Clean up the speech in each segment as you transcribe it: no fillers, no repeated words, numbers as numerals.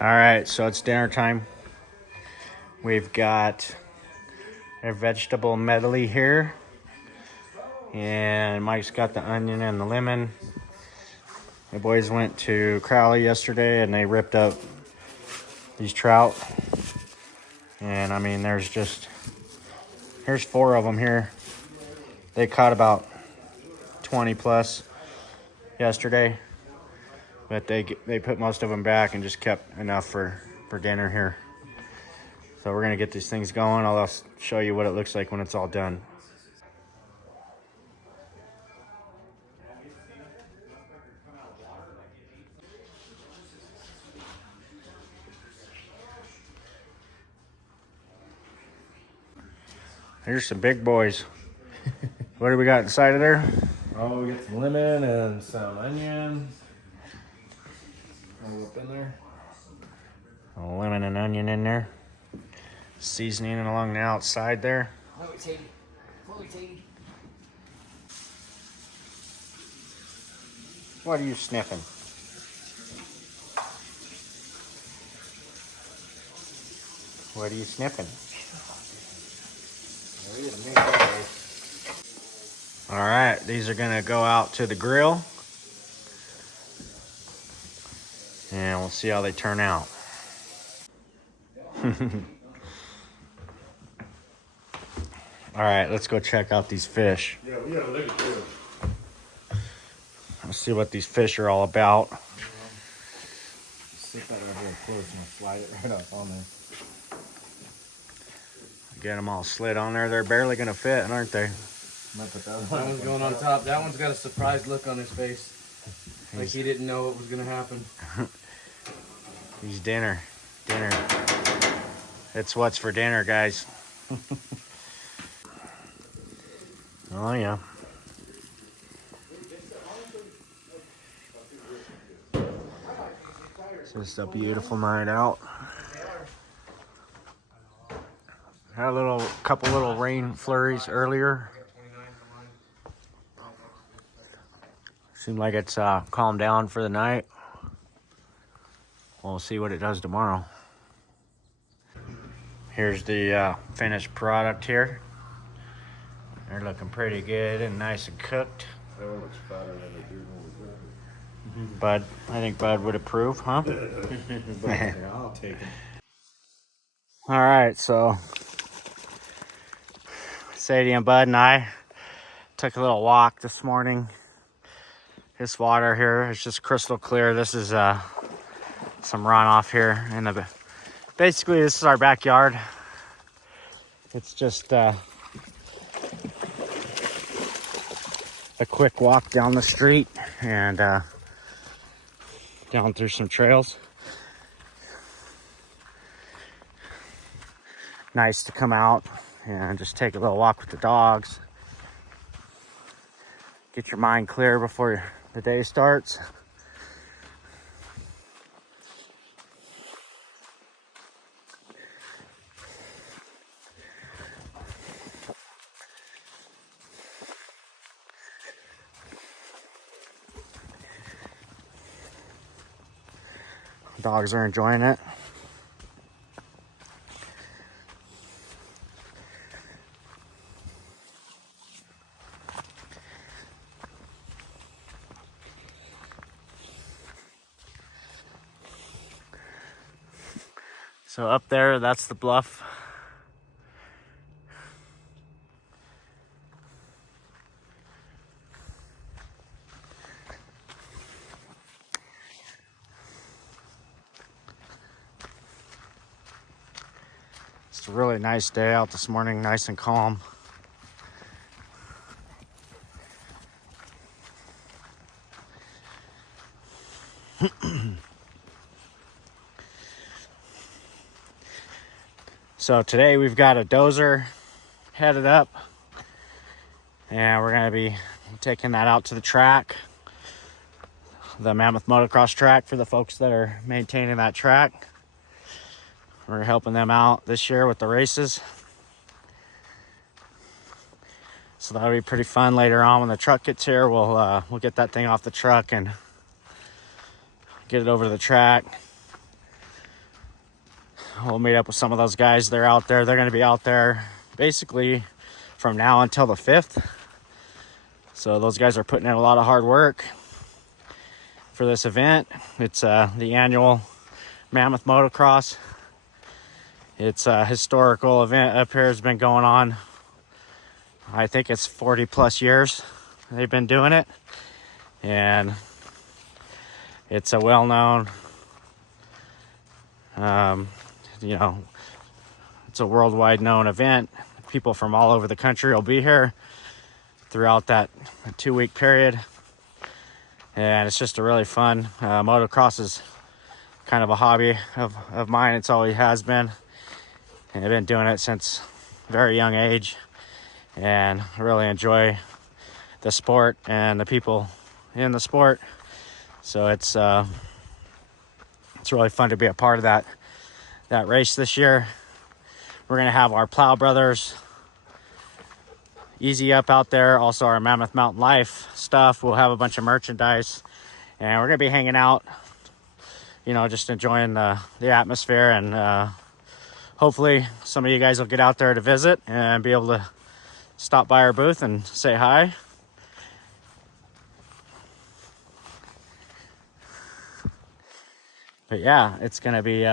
All right, so it's dinner time. We've got a vegetable medley here, and Mike's got the onion and the lemon. The boys went to Crowley yesterday, and they ripped up these trout. And I mean, here's 4 of them here. They caught about 20 plus yesterday, but they put most of them back and just kept enough for dinner here. So we're gonna get these things going. I'll show you what it looks like when it's all done. Here's some big boys. What do we got inside of there? Oh, we got some lemon and some onion. All up in there. A lemon and onion in there. Seasoning along the outside there. What are you sniffing? What are you sniffing? All right, these are gonna go out to the grill, and we'll see how they turn out. All right, let's go check out these fish. Yeah, we gotta look at this. Let's see what these fish are all about. Sit that right here close and slide it right up on there. Get them all slid on there. They're barely gonna fit, aren't they? Might put that one's going on top. That one's got a surprised look on his face. Like he didn't know what was gonna happen. He's dinner. It's what's for dinner, guys. Oh yeah. It's just a beautiful night out. Had a couple little rain flurries earlier. Seemed like it's calmed down for the night. We'll see what it does tomorrow. Here's the finished product here. They're looking pretty good and nice and cooked. That one looks fatter than it do. Bud, I think Bud would approve, huh? Yeah, I'll take it. All right, so Sadie and Bud and I took a little walk this morning. This water here is just crystal clear. This is some runoff here in the. Basically, this is our backyard. It's just a quick walk down the street and down through some trails. Nice to come out and just take a little walk with the dogs. Get your mind clear before the day starts. Dogs are enjoying it. So up there, that's the bluff. It's a really nice day out this morning, nice and calm. So today we've got a dozer headed up, and we're gonna be taking that out to the track, the Mammoth Motocross track, for the folks that are maintaining that track. We're helping them out this year with the races. So that'll be pretty fun later on when the truck gets here. We'll get that thing off the truck and get it over to the track. we'll meet up with some of those guys. They're out there. They're going to be out there basically from now until the 5th. So those guys are putting in a lot of hard work for this event. It's the annual Mammoth Motocross. It's a historical event up here. It's been going on, I think it's 40 plus years they've been doing it. And it's a well-known, you know, it's a worldwide known event. People from all over the country will be here throughout that 2-week period. And it's just a really fun, motocross is kind of a hobby of mine. It's always has been. And I've been doing it since a very young age. And I really enjoy the sport and the people in the sport. So it's really fun to be a part of that race this year. We're gonna have our Plow Brothers Easy Up out there, also our Mammoth Mountain Life stuff. We'll have a bunch of merchandise, and we're gonna be hanging out, you know, just enjoying the atmosphere. And hopefully some of you guys will get out there to visit and be able to stop by our booth and say hi. But yeah, it's gonna be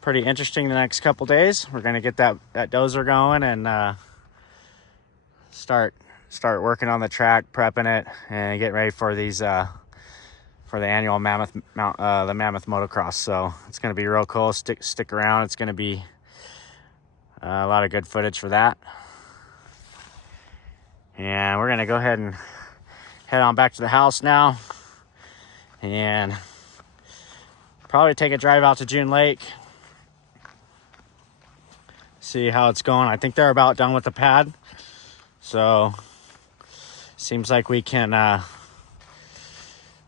pretty interesting the next couple days. We're gonna get that dozer going and start working on the track, prepping it, and getting ready for these for the annual Mammoth Motocross. So it's gonna be real cool. Stick around. It's gonna be a lot of good footage for that. And we're gonna go ahead and head on back to the house now, and probably take a drive out to June Lake, see how it's going. I think they're about done with the pad, so seems like we can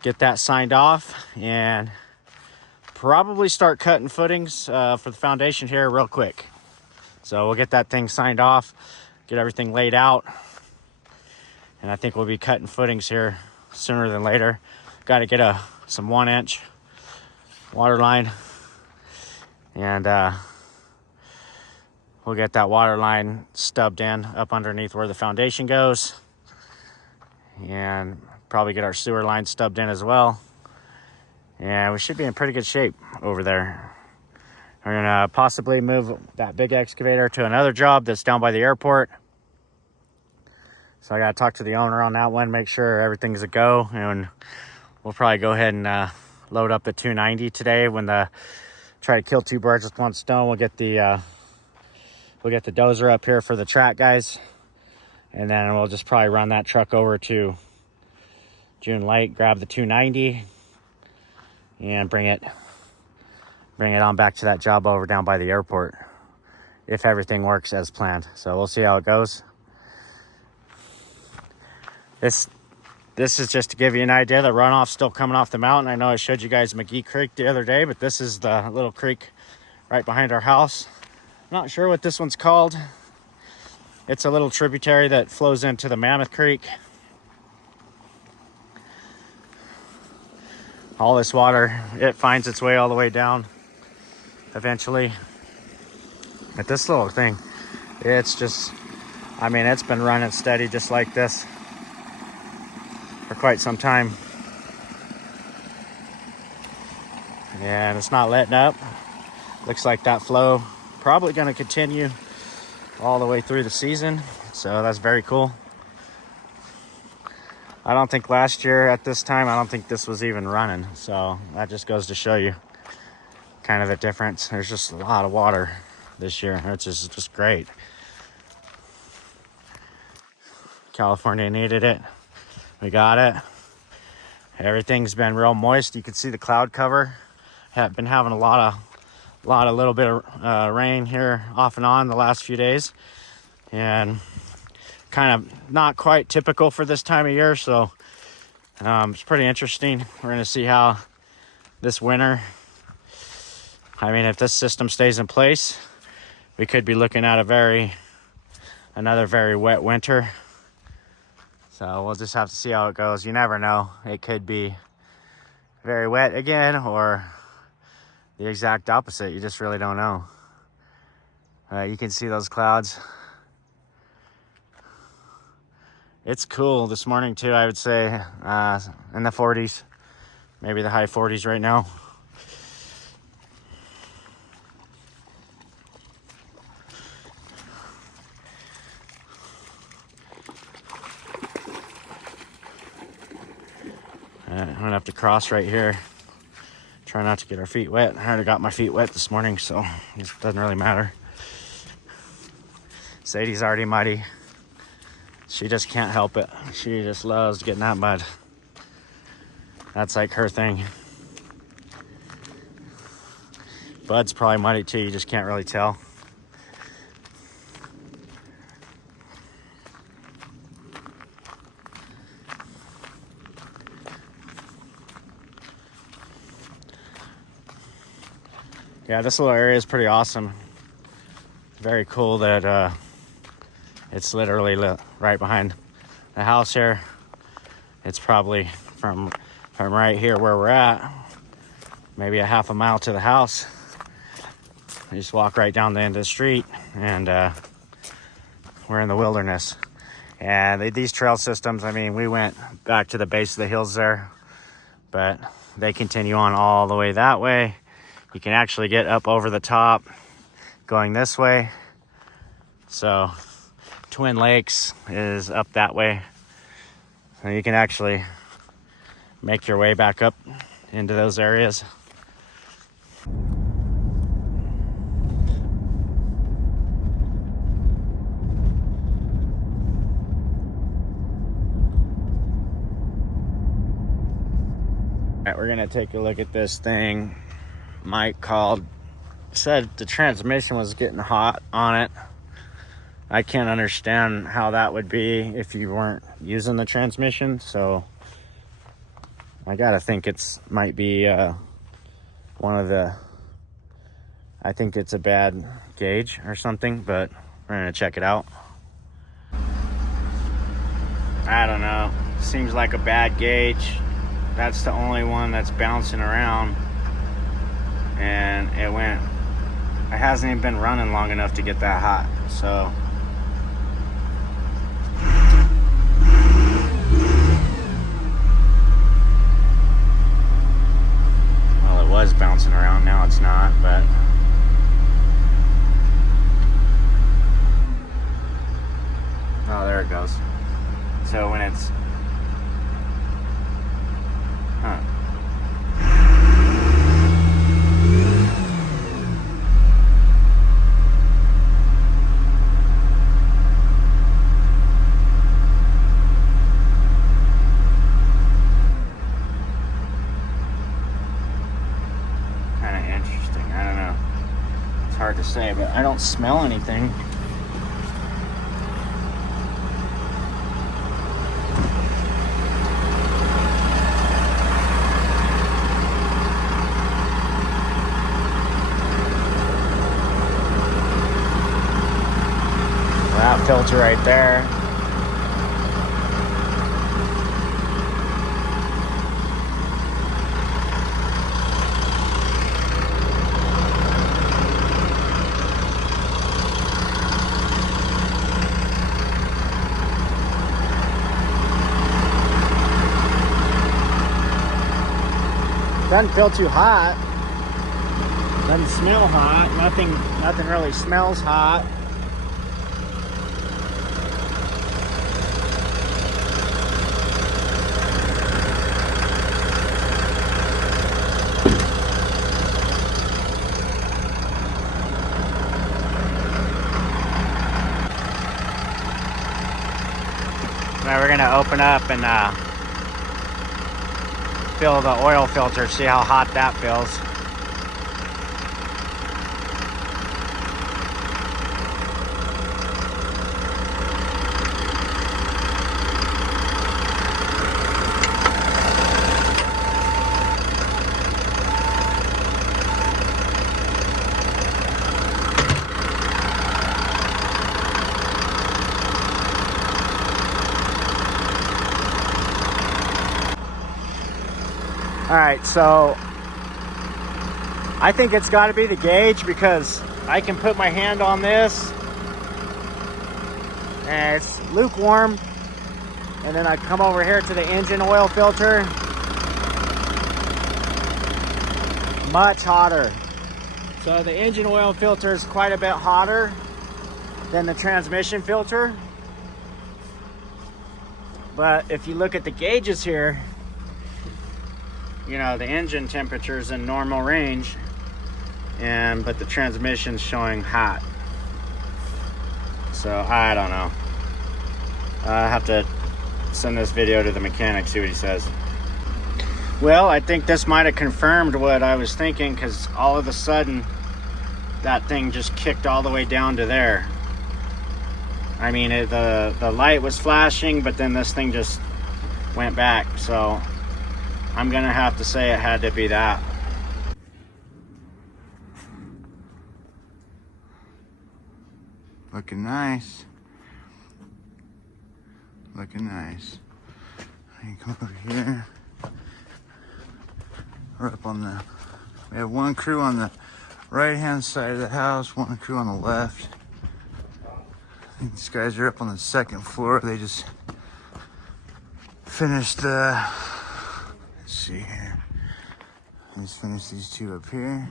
get that signed off and probably start cutting footings for the foundation here real quick. So we'll get that thing signed off, get everything laid out, and I think we'll be cutting footings here sooner than later. Got to get some 1-inch water line, and we'll get that water line stubbed in up underneath where the foundation goes, and probably get our sewer line stubbed in as well. And we should be in pretty good shape over there. We're gonna possibly move that big excavator to another job that's down by the airport. So I gotta talk to the owner on that one, make sure everything's a go, and we'll probably go ahead and load up the 290 today. Try to kill two birds with one stone. We'll get the dozer up here for the track guys, and then we'll just probably run that truck over to June Lake, grab the 290, and bring it on back to that job over down by the airport, if everything works as planned. So we'll see how it goes. This is just to give you an idea. The runoff's still coming off the mountain. I know I showed you guys McGee Creek the other day, but this is the little creek right behind our house. Not sure what this one's called. It's a little tributary that flows into the Mammoth Creek. All this water, it finds its way all the way down eventually. But this little thing, it's just, I mean, it's been running steady just like this for quite some time, and it's not letting up. Looks like that flow probably going to continue all the way through the season, so that's very cool. I don't think last year at this time, I don't think this was even running, so that just goes to show you kind of the difference. There's just a lot of water this year, which is just great. California needed it. We got it. Everything's been real moist. You can see the cloud cover. Have been having a lot of little bit of rain here off and on the last few days, and kind of not quite typical for this time of year. So it's pretty interesting. We're going to see how this winter, I mean, if this system stays in place, we could be looking at another very wet winter. So we'll just have to see how it goes. You never know. It could be very wet again, or the exact opposite. You just really don't know. You can see those clouds. It's cool this morning too, I would say, in the 40s, maybe the high 40s right now. I'm gonna have to cross right here. Try not to get our feet wet. I already got my feet wet this morning, so it doesn't really matter. Sadie's already muddy. She just can't help it. She just loves getting that mud. That's like her thing. Bud's probably muddy too, you just can't really tell. Yeah, this little area is pretty awesome. Very cool that it's literally right behind the house here. It's probably from right here where we're at, maybe a half a mile to the house. You just walk right down the end of the street and we're in the wilderness. And these trail systems, I mean, we went back to the base of the hills there, but they continue on all the way that way. You can actually get up over the top going this way. So Twin Lakes is up that way. So you can actually make your way back up into those areas. All right, we're gonna take a look at this thing. Mike said the transmission was getting hot on it. I can't understand how that would be if you weren't using the transmission, so I gotta think might be one of the, I think it's a bad gauge or something, but we're gonna check it out. I don't know, seems like a bad gauge. That's the only one that's bouncing around, and it hasn't even been running long enough to get that hot, so. Well, it was bouncing around, now it's not, but. Oh, there it goes. So when it's, hard to say, but I don't smell anything. That filter right there. Doesn't feel too hot. Doesn't smell hot. Nothing really smells hot. Now we're gonna open up and fill the oil filter, see how hot that feels. All right, so I think it's got to be the gauge, because I can put my hand on this and it's lukewarm, and then I come over here to the engine oil filter, much hotter. So the engine oil filter is quite a bit hotter than the transmission filter. But if you look at the gauges here, you know, the engine temperature is in normal range, but the transmission's showing hot. So I don't know. I have to send this video to the mechanic, see what he says. Well, I think this might have confirmed what I was thinking, because all of a sudden that thing just kicked all the way down to there. I mean, the light was flashing, but then this thing just went back. So I'm gonna have to say it had to be that. Looking nice. Looking nice. You come over here. We're up on the, we have one crew on the right hand side of the house, one crew on the left. I think these guys are up on the second floor. They just finished let's see here. I just finished these two up here.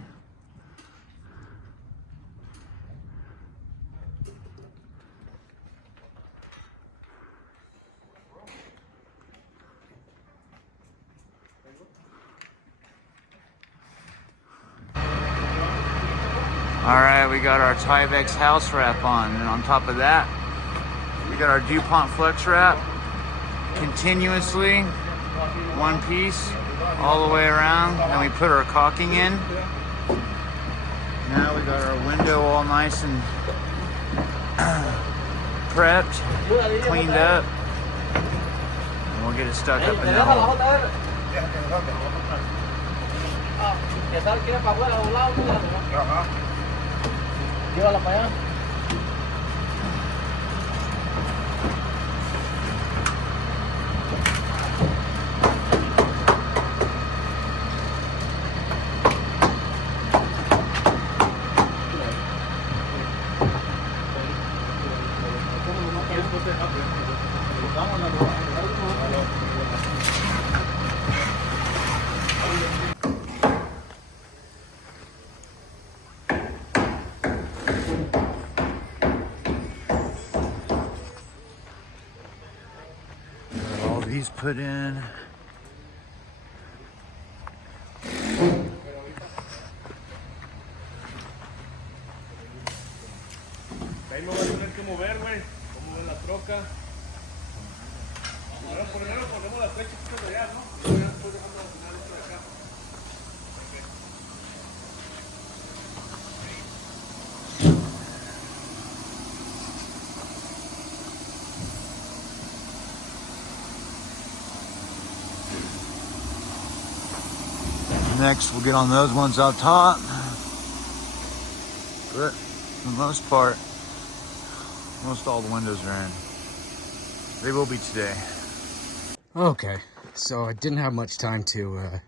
All right, we got our Tyvek house wrap on, and on top of that, we got our DuPont flex wrap continuously, one piece, all the way around. Then we put our caulking in. Now we got our window all nice and prepped, cleaned up, and we'll get it stuck up in the hole. Llévala para allá. All these put in. Ahí me voy a tener que mover, güey. Como en la troca. Ahora primero ponemos las flechas de allá, ¿no? Y luego ya después dejamos al final esto de acá. Next, we'll get on those ones out top. But for the most part, most all the windows are in. They will be today. Okay, so I didn't have much time to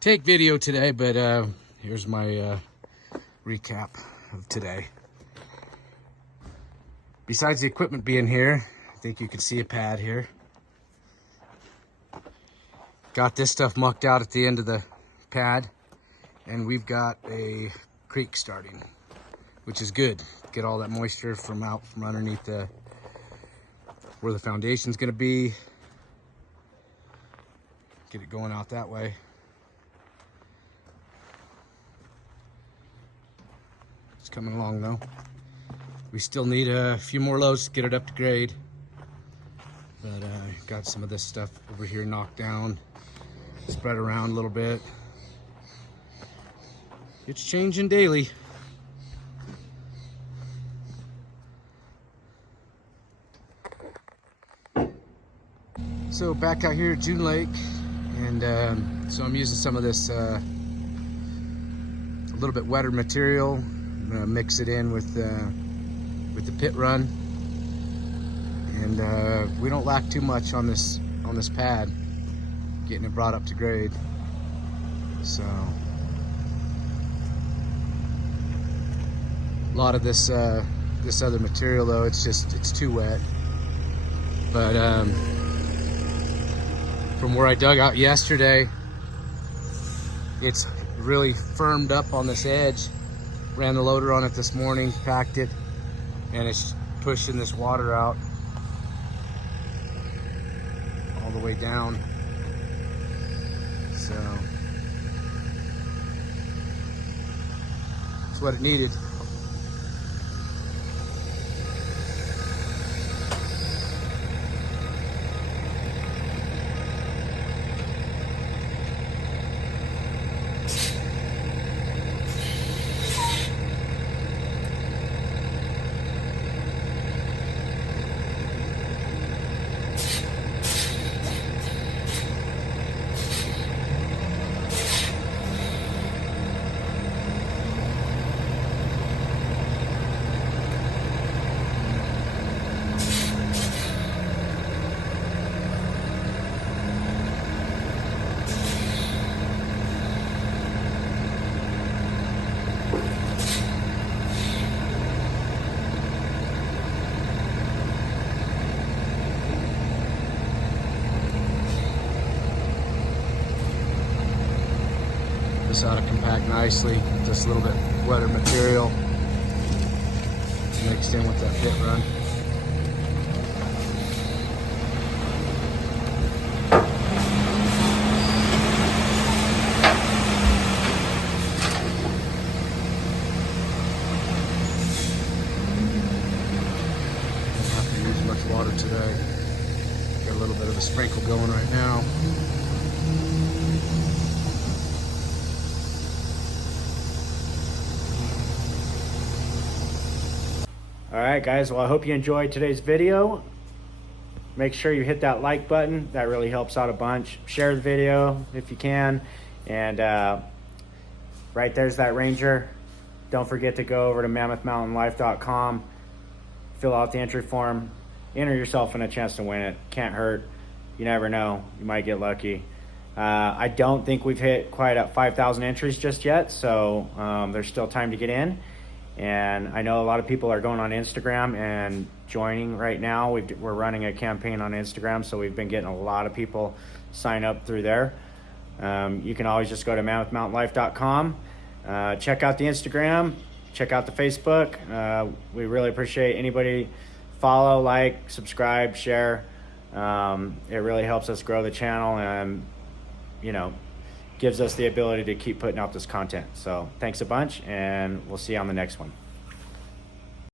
take video today, but here's my recap of today. Besides the equipment being here, I think you can see a pad here. Got this stuff mucked out at the end of the pad, and we've got a creek starting, which is good. Get all that moisture from out from underneath the where the foundation's gonna be. Get it going out that way. It's coming along though. We still need a few more loads to get it up to grade, but got some of this stuff over here knocked down, spread around a little bit. It's changing daily. So back out here at June Lake, and so I'm using some of this a little bit wetter material. I'm gonna mix it in with the pit run, and we don't lack too much on this pad, getting it brought up to grade. So a lot of this this other material though. It's too wet. But from where I dug out yesterday, it's really firmed up on this edge. Ran the loader on it this morning, packed it, and it's pushing this water out all the way down. So it's what it needed. This ought to compact nicely. Just a little bit wetter material mixed in with that pit run. Don't have to use much water today. Got a little bit of a sprinkle going right now. All right, guys. Well, I hope you enjoyed today's video. Make sure you hit that like button. That really helps out a bunch. Share the video if you can. And right there's that Ranger. Don't forget to go over to mammothmountainlife.com. Fill out the entry form. Enter yourself in a chance to win it. Can't hurt. You never know. You might get lucky. I don't think we've hit quite at 5,000 entries just yet, so there's still time to get in. And I know a lot of people are going on Instagram and joining right now. We're running a campaign on Instagram, so we've been getting a lot of people sign up through there. You can always just go to mammothmountainlife.com. Check out the Instagram. Check out the Facebook. We really appreciate anybody follow, like, subscribe, share. It really helps us grow the channel and, gives us the ability to keep putting out this content. So thanks a bunch, and we'll see you on the next one.